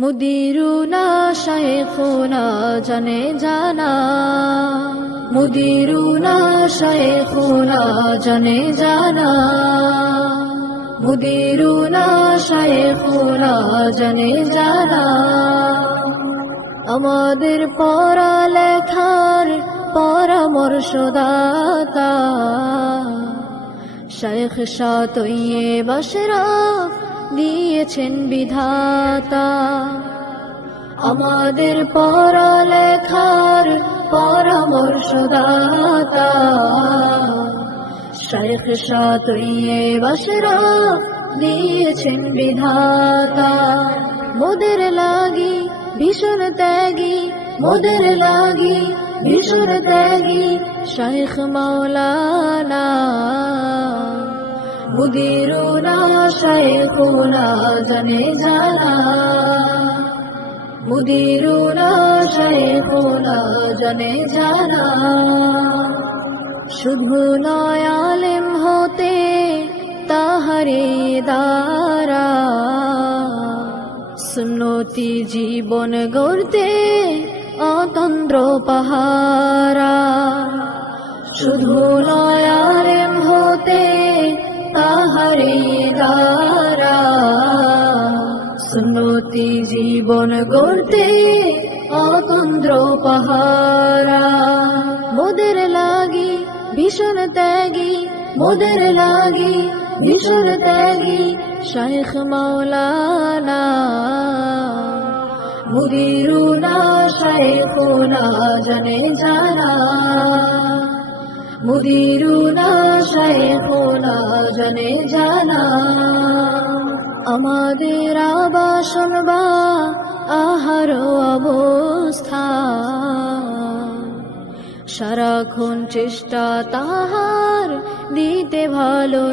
মুদিরুনা শাইখুনা জানে জানা, মুদিরুনা শাইখুনা জানে জানা, মুদিরুনা শাইখুনা জানে জানা। আমাদের পড়ালেখার পরামর্শদাতা শাইখ শাহ তৈয়ব আশরাফ দিয়েছেন বিধাতা। আমাদের পড়ালেখার পরামর্শদাতা শাইখ শাহ তৈয়ব আশরাফ দিয়েছেন বিধাতা। মোদের লাগি ভীষণ ত্যাগী, মোদের লাগি ভীষণ ত্যাগী শাইখ মাওলানা। মুদিরুনা শাইখুনা জানে জানা, মুদিরুনা শাইখুনা জানে জানা। শুধু নয় আলেম হতে তাহারে দ্বারা, সুন্নতি জীবন গড়তে অতন্দ্র পাহারা। শুধু নয় আলেম হতে তাহারে দ্বারা, সুন্নতি জীবন গড়তে অতন্দ্র পাহারা। মোদের লাগি ভীষণ ত্যাগী, মোদের লাগি ভীষণ ত্যাগী শাইখ মাওলানা। মুদিরুনা শাইখুনা জানে জানা, মুদিরুনা শাইখুনা জানে জানা। আমাদের আবাসন বা আহার অবস্থা, সারাক্ষণ চেষ্টা তাহার দিতে ভালো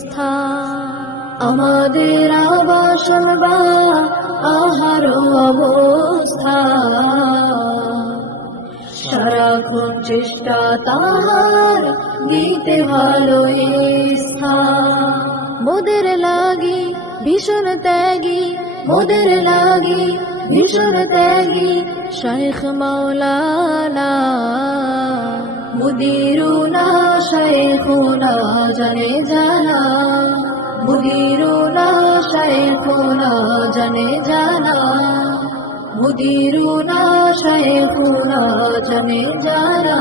স্থান। আমাদের আবাসন বা আহার অবস্থা, সারাক্ষণ চেষ্টা তাহার দিতে ভালো স্থান। মোদের লাগি ভীষণ ত্যাগী, মোদের লাগি ভীষণ ত্যাগী শাইখ মাওলানা। মুদিরুনা শাইখুনা জানে জানা, মুদিরুনা শাইখুনা জানে জানা, মুদিরুনা শাইখুনা জানে জানা।